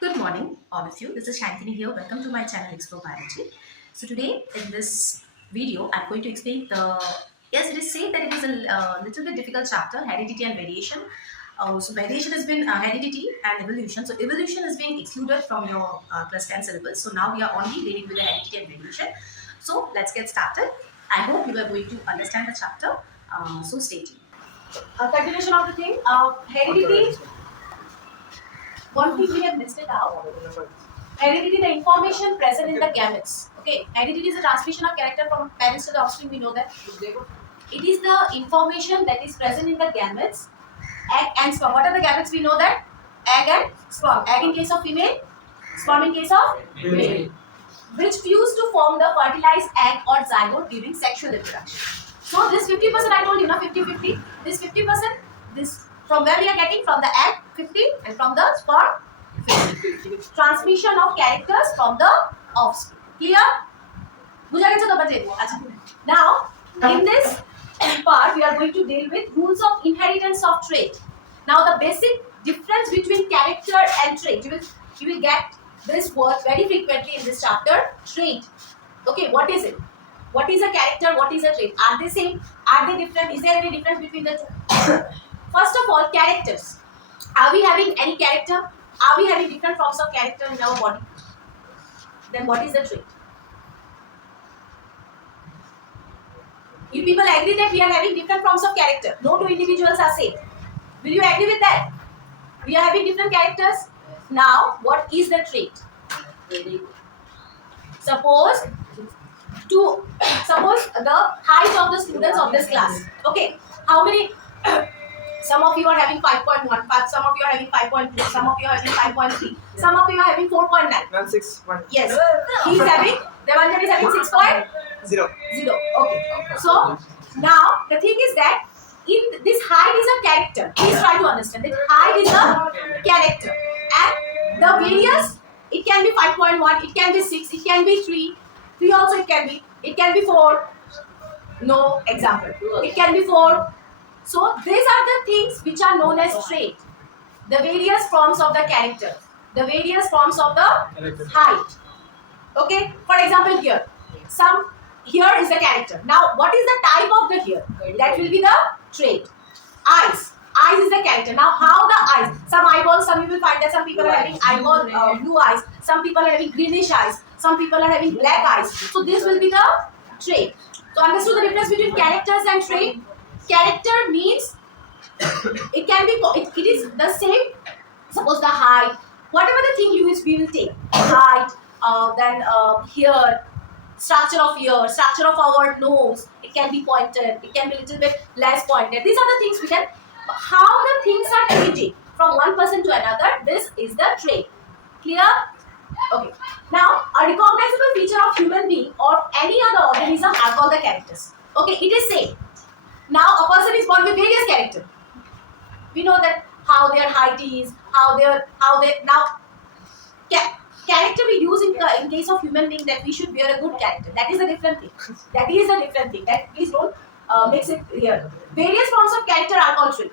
Good morning, all of you. This is Shantini here. Welcome to my channel Explore Biology. So today in this video, I'm going to explain yes, it is said that it is a little bit difficult chapter, heredity and variation. So variation has been heredity and evolution. So evolution is being excluded from your class 10 syllabus. So now we are only dealing with the heredity and variation. So let's get started. I hope you are going to understand the chapter. So stay tuned. Continuation of the thing. Heredity. One thing we have listed out. Heredity, the information present in the gametes. Okay, heredity is the transmission of character from parents to the offspring. We know that. It is the information that is present in the gametes, egg and sperm. What are the gametes? We know that egg and sperm. Egg in case of female, sperm in case of male, which fuse to form the fertilized egg or zygote during sexual reproduction. So this 50% I told you, na 50-50. This 50%, this from where we are getting from the egg 50 and from the sperm 50. Transmission of characters from the offspring. Clear? Now in this part we are going to deal with rules of inheritance of trait. Now the basic difference between character and trait. You will get this word very frequently in this chapter. Trait. Okay, what is it? What is a character? What is a trait? Are they same? Are they different? Is there any difference between the two? First of all, characters. Are we having any character? Are we having different forms of character in our body? Then what is the trait? You people agree that we are having different forms of character. No two individuals are same. Will you agree with that? We are having different characters. Now, what is the trait? Suppose the height of the students of this class. Okay, how many? Some of you are having 5.1, some of you are having 5.2, some of you are having 5.3, some of you are having 4.9. 6.1. Yes, he's having. Devanjan is having 6.0. Okay. So now the thing is that in this height is a character. Please try to understand that height is a character, and the various, it can be 5.1, it can be 6, it can be 3 also it can be 4. No example. It can be 4. So these are the things which are known as trait. The various forms of the character, the various forms of the height. Okay. For example, here is the character. Now, what is the type of the hair? That will be the trait. Eyes. Eyes is the character. Now, how the eyes? Some eyeballs. Some you will find that some people are having blue eyes. Some people are having greenish eyes. Some people are having black eyes. So this will be the trait. So understood the difference between characters and trait. Character means it can be. It is the same. Suppose the height. Whatever the thing we will take. Height. Then hair. Structure of ear, structure of our nose, it can be pointed, it can be a little bit less pointed. These are the things we can, how the things are changing from one person to another, this is the trait. Clear? Okay. Now, a recognizable feature of human being or any other organism are called the characters. Okay, it is same. Now, a person is born with various characters. We know that how their height is, character we use in case of human being, that we should wear a good character. That is a different thing. That is a different thing. That please don't mix it here. Various forms of character are called trait.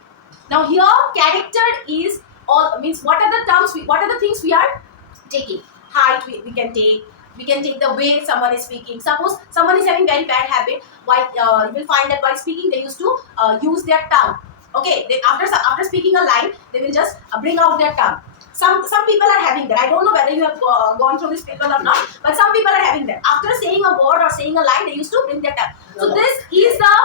Now here, character is all means what are the terms? What are the things we are taking? Height we can take. We can take the way someone is speaking. Suppose someone is having very bad habit. While you will find that while speaking they used to use their tongue. Okay, after speaking a line, they will just bring out their tongue. Some people are having that. I don't know whether you have gone through this paper or not, but some people are having that. After saying a word or saying a line, they used to bring their tongue. So this is the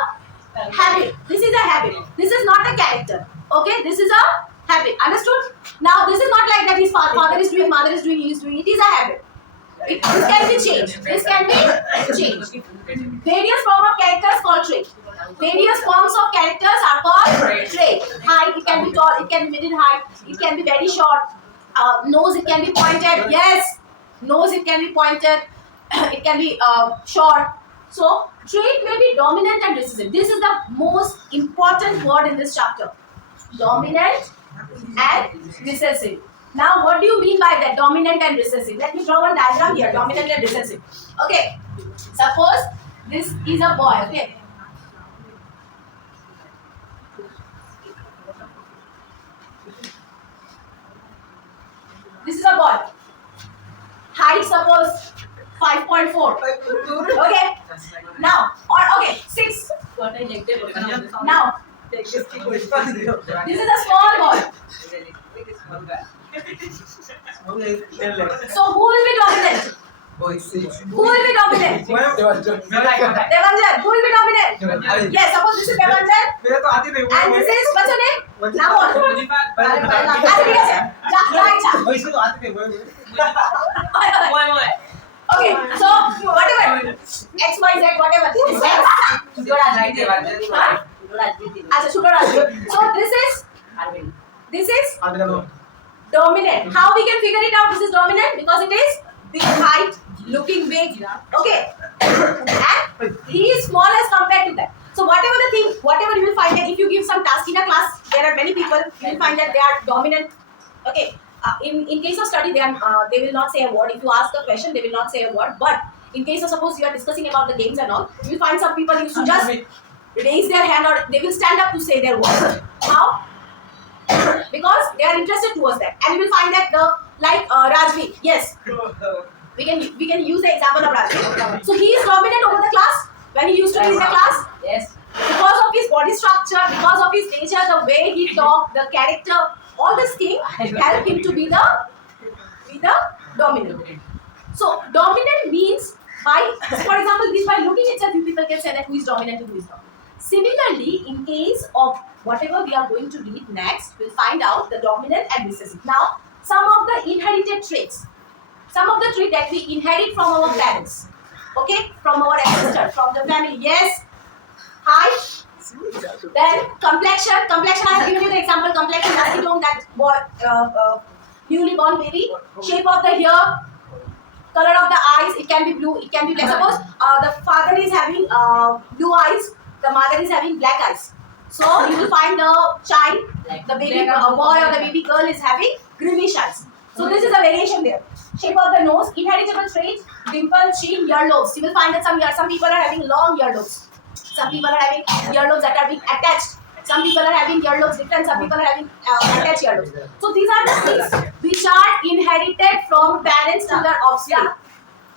habit. This is a habit. This is not a character. Okay, this is a habit. Understood? Now this is not like that his father is doing, mother is doing, he is doing. It is a habit. This can be changed. This can be changed. Various forms of characters called trait. Various forms of characters are called trait. Height, it can be tall, it can be middle height, it can be very short. Nose, it can be pointed. Yes, nose, it can be pointed. It can be short. So, trait may be dominant and recessive. This is the most important word in this chapter. Dominant and recessive. Now, what do you mean by that? Dominant and recessive. Let me draw one diagram here. Dominant and recessive. Okay. Suppose this is a boy. Okay. This is a ball. Height suppose 5.4. Okay. Now, or okay, 6. Now, this is a small ball. So who will be dominant? Who will be dominant? Devanjan. Who will be dominant? Yes, suppose this is Devanjan. And this is what's your name? Namor. Okay, so whatever X, Y, Z, whatever this is X. So this is dominant. How we can figure it out? This is dominant because it is big height, looking big. Okay, and he is small as compared to that. So whatever you will find that if you give some task in a class, there are many people you will find that they are dominant. Okay, in case of study, they will not say a word. If you ask a question, they will not say a word. But in case of suppose you are discussing about the games and all, you will find some people used to just raise their hand or they will stand up to say their words. How? Because they are interested towards that, and you will find that Rajvi. Yes, we can use the example of Rajvi. So he is dominant over the class when he used to be in the class. Yes. Because of his body structure, because of his nature, the way he talked, the character, all these things help him to be the dominant. So dominant means by, for example, this by looking itself, you people can say that who is dominant and who is not. Similarly, in case of whatever we are going to read next, we'll find out the dominant and recessive. Now, some of the inherited traits, some of the traits that we inherit from our parents, okay, from our ancestors, from the family. Yes, height. Then complexion. Complexion, I have given you the example. Complexion, nothing wrong. That boy, newly born baby. Shape of the hair, color of the eyes. It can be blue. It can be black. Suppose the father is having blue eyes. The mother is having black eyes. So you will find the child, the baby boy or the baby girl is having greenish eyes. So this is a variation there. Shape of the nose, inheritable trait, dimple, chin, earlobes. You will find that some people are having long earlobes. Some people are having earlobes that are being attached. Some people are having earlobes different. Some people are having attached earlobes. So these are the things which are inherited from parents to their offspring.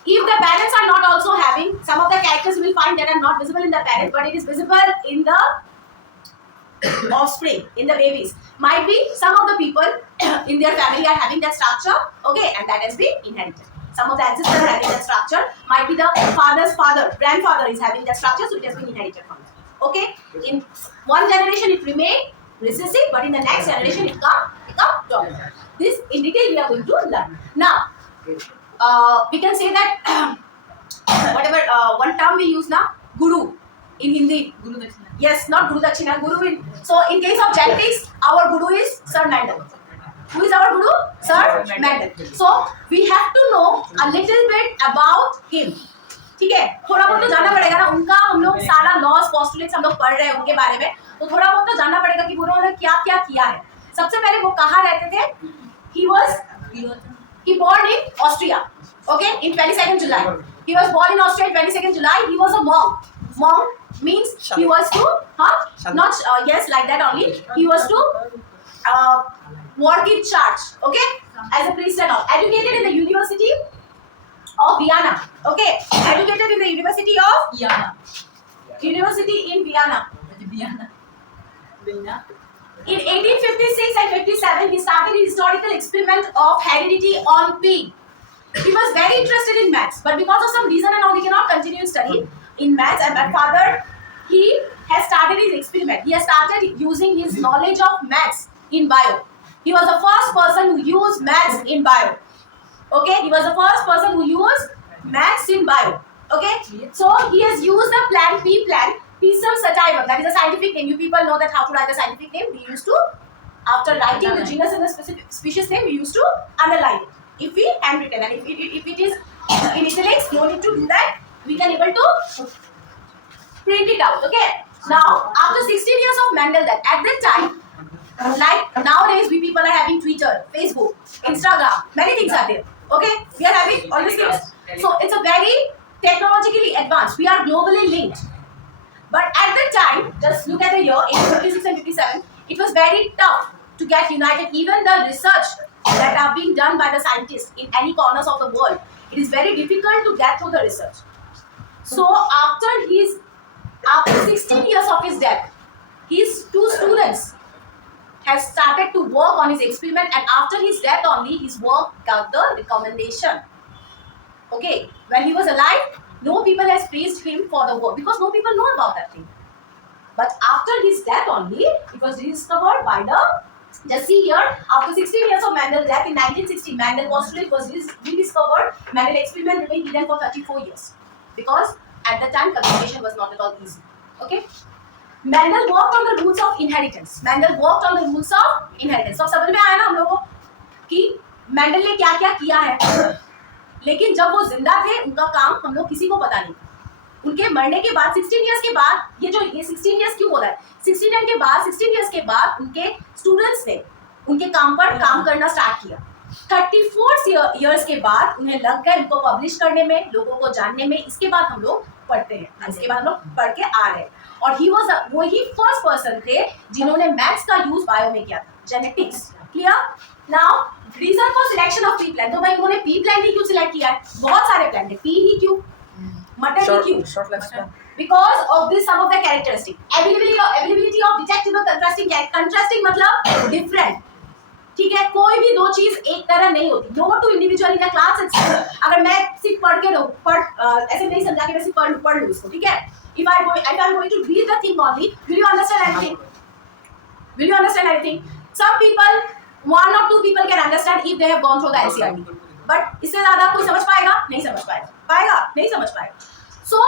If the parents are not also having, some of the characters you will find that are not visible in the parent, but it is visible in the offspring, in the babies. Might be some of the people in their family are having that structure, okay, and that has been inherited. Some of the ancestors are having that structure. Might be the father's father, grandfather is having that structure, so it has been inherited from them. Okay, in one generation it remained recessive, but in the next generation it become dominant. This in detail we are going to learn. Now, we can say that whatever one term we use now, guru in Hindi. Guru Dakshina. Yes, not Guru Dakshina, Guru in. So in case of genetics, our guru is Sir Mendel. Who is our guru? Sir Mendel. So we have to know a little bit about him. ठीक है, थोड़ा बहुत तो जानना पड़ेगा ना, उनका हम लोग सारा लॉस पोस्टुलेट्स हम लोग पढ़ रहे हैं उनके बारे में, तो थोड़ा बहुत तो जानना पड़ेगा कि उन्होंने क्या क्या किया है. सबसे पहले वो कहाँ रहते थे? He born in Austria, okay, in 22nd July. He was born in Austria in 22nd July. He was a monk. Monk means he was to, not yes, like that only. He was to work in church, okay, as a priest and all. Educated in the University of Vienna, okay, educated in the University of Vienna. University in Vienna. In 1856 and 57, he started his historical experiment of heredity on pig. He was very interested in maths, but because of some reason and all, he cannot continue studying in maths. And my father, he has started his experiment. He has started using his knowledge of maths in bio. He was the first person who used maths in bio. Okay, he was the first person who used maths in bio. Okay, so he has used the plan P plan. Pisum sativum, that is a scientific name. You people know that how to write the scientific name. We used to, after writing the genus and the specific species name, we used to underline it. If we handwritten, and if it is in italics, no need to do that. We can able to print it out. Okay. Now, after 16 years of Mendel, that at that time, like nowadays, we people are having Twitter, Facebook, Instagram, many things are there. Okay, we are having all these things. So it's a very technologically advanced. We are globally linked. But at the time, just look at the year, 1856 and 57, it was very tough to get united. Even the research that are being done by the scientists in any corners of the world, it is very difficult to get through the research. So after 16 years of his death, his two students have started to work on his experiment, and after his death only his work got the recommendation. Okay, when he was alive, no people has praised him for the work because no people know about that thing. But after his death only, it was rediscovered by the, just see here, after 16 years of Mendel's death in 1960, Mendel postulate was rediscovered. Mendel experiment remained hidden for 34 years because at the time communication was not at all easy. Okay. Mendel worked on the rules of inheritance. Mendel worked on the rules of inheritance. तो समझ में आया ना हम लोगों को कि Mendel ने क्या क्या किया है. लेकिन जब वो जिंदा थे उनका काम हम लोग किसी को पता नहीं. उनके मरने के बाद 16 इयर्स के बाद, ये 16 इयर्स क्यों हो रहा है, 16 के बाद 16 इयर्स के बाद उनके स्टूडेंट्स ने उनके काम पर काम करना स्टार्ट किया. 34 इयर्स के बाद उन्हें लग गए उनको पब्लिश करने में, लोगों को जानने में. इसके बाद हम लोग पढ़ते हैं, इसके बाद हम लोग पढ़ के आ रहे हैं. और ही वाज वही फर्स्ट पर्सन थे जिन्होंने मैथ्स का यूज बायो में किया था, genetics. Clear. Now reason for selection of pea plant. तो भाई उन्होंने पी प्लांट ही क्यों सिलेक्ट किया है? बहुत सारे प्लांट है, पी ही क्यों, मटर ही क्यों? Short life because of this some of the characteristic. Availability of detectable contrasting मतलब different. ठीक है, कोई भी दो चीज एक तरह नहीं होती. No two individual in a class. अगर मैं सिर्फ पढ़ के ऐसे नहीं समझा के मैं सिर्फ पढ़ लूँ इसको, ठीक है. If I'm going to read the thing only, will you understand anything? Will you understand anything? Some people, 1 or 2 people can understand if they have gone through the NCERT. But इससे ज़्यादा कोई समझ पाएगा? नहीं समझ पाएगा, नहीं समझ पाएगा. So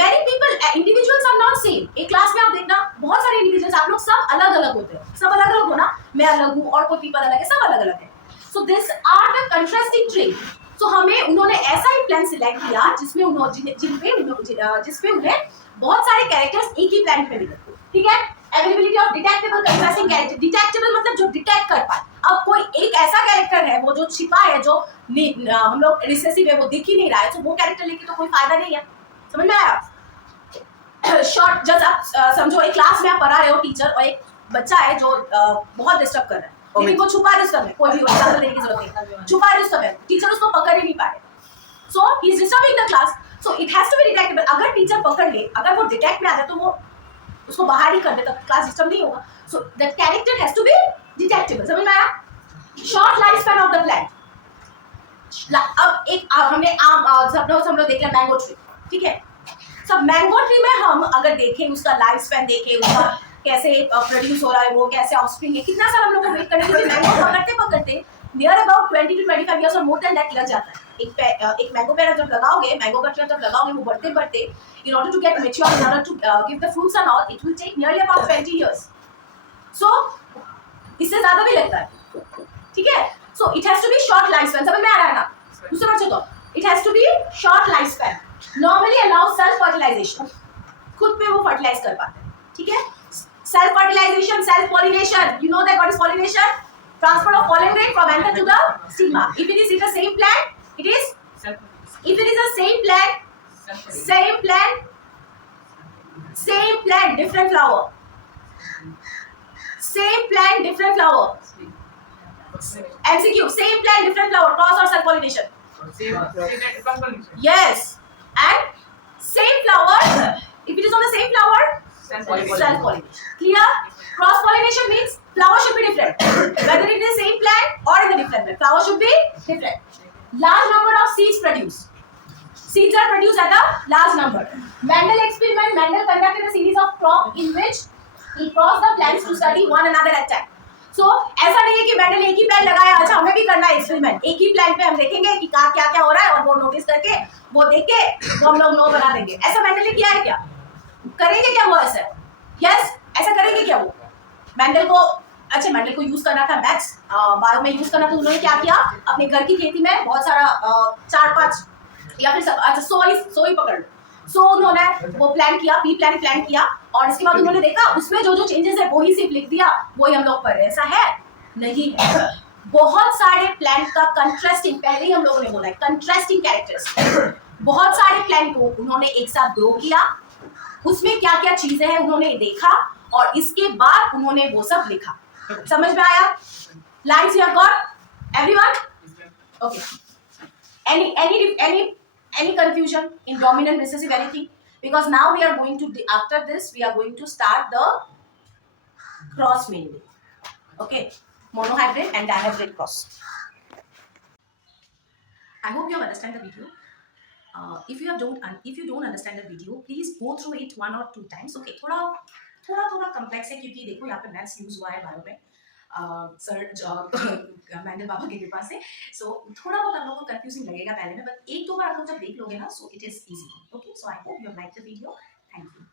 many people, individuals are not same. एक क्लास में आप देखना बहुत सारे individuals, आप लोग सब अलग अलग होते हैं. सब अलग अलग हो ना, मैं अलग हूँ और कोई people अलग है, सब अलग अलग है. So this are the contrasting traits. So हमें उन्होंने ऐसा ही प्लान सिलेक्ट किया जिसमें जिसपे उन्हें बहुत सारे कैरेक्टर्स एक ही प्लान पे मिले. ठीक है. Availability of detectable contrasting character. Detectable मतलब जो डिटेक्ट कर पाए. अब कोई एक ऐसा कैरेक्टर है वो जो छिपा है, जो हम लोग रिसेसिव है, वो दिख ही नहीं रहा है, तो वो कैरेक्टर लेके तो कोई फायदा नहीं है. समझ में आया? शॉर्ट जस्ट आप समझो, एक क्लास में आप पढ़ा रहे हो, टीचर और एक बच्चा है जो बहुत डिस्टर्ब कर रहा है, लेकिन वो छुपा डिस्टर्ब है. कोई भी एग्जांपल देने की जरूरत नहीं, छुपा डिस्टर्ब है, टीचर उसको पकड़ ही नहीं पा रहे. So he is disturbing the class. So it has to be detectable. अगर टीचर पकड़ ले, अगर वो डिटेक्ट में आ जाए तो वो उसको बाहर ही कर दे, तब क्लास डिस्टर्ब नहीं होगा. So that character has to be detectable. समझ में आया? Short life span of the plant. अब एक हमने सब लोग देख लिया मैंगो ट्री. ठीक है. सब मैंगो ट्री में हम अगर देखें, उसका लाइफ स्पैन देखें, उसका कैसे प्रोड्यूस हो रहा है, वो कैसे ऑफस्प्रिंग है, कितना साल हम लोग को वेट करने के लिए मैंगो पकड़ते नियर अबाउट 20 to 25 इयर्स और मोर देन दैट लग जाता है. एक मैंगो पेड़ जब लगाओगे, मैंगो का ट्री जब लगाओगे, वो बढ़ते in order to get mature, in order to give the fruits and all, it will take nearly about 20 years. So इससे ज्यादा भी लगता है. ठीक है. So it has to be short lifespan. समझ में आ रहा है ना? दूसरा बच्चों तो it has to be short lifespan. Normally allow self fertilization. खुद पे वो फर्टिलाइज कर पाते हैं. ठीक है. Self fertilization, self pollination. You know that what is pollination? Transfer of pollen grain from anther to the stigma. If it is in the same plant, it is. If it is the same plant, different flower. Same plant, different flower. MCQ. Same plant, different flower. Cross or self pollination. Yes. And same flower. If it is on the same flower, self pollination. Clear? Cross pollination means flower should be different. Whether it is same plant or in a different plant, flower should be different. Large number of seeds produced. Seeds are produced at a large number. Mendel experiment. Mendel conducted a series of crops in which he crossed the plants to study one another at time. So ऐसा नहीं है कि Mendel एक ही plant लगाया, अच्छा हमें भी करना है एक्सपेरिमेंट. एक ही प्लांट पे हम देखेंगे कि क्या क्या हो रहा है और वो नोटिस करके वो देख के वो हम लोग नो बना देंगे. ऐसा मेंडल ने किया है क्या? करेंगे क्या वो ऐसा? यस, ऐसा करेंगे क्या वो? मेंडल को यूज करना था मैथ्स, बायो में यूज करना था. उन्होंने क्या किया? अपने घर की खेती में बहुत सारा 4-5 या फिर 100 ही पकड़ लो. सो उन्होंने वो प्लान किया, पी प्लान किया, और इसके बाद उन्होंने देखा उसमें जो चेंजेस है वो ही सिर्फ लिख दिया, वही हम लोग पढ़ रहे. ऐसा है नहीं है. बहुत सारे प्लांट का कंट्रास्टिंग, पहले ही हम लोगों ने बोला है कंट्रास्टिंग कैरेक्टर्स. बहुत सारे प्लांट को उन्होंने एक साथ ग्रो किया, उसमें क्या क्या चीजें हैं उन्होंने देखा, और इसके बाद उन्होंने वो सब लिखा. समझ में आया? Lines you have got. Everyone? Okay. Any confusion in dominant recessive, anything? Because now we are going to after this we are going to start the cross mainly. Okay, monohybrid and dihybrid cross. I hope you have understand the video. If you don't understand the video, please go through it 1 or 2 times. Okay, थोड़ा थोड़ा थोड़ा complex है क्योंकि देखो यहाँ पे maths use हुआ है बायो में सर मैंडल बाबा की कृपा से. सो थोड़ा बहुत आप लोगों को कंफ्यूजिंग लगेगा पहले में, बट एक दो बार आप लोग जब देख लोगे ना, so it is easy. Okay, so I hope you like the video. Thank you.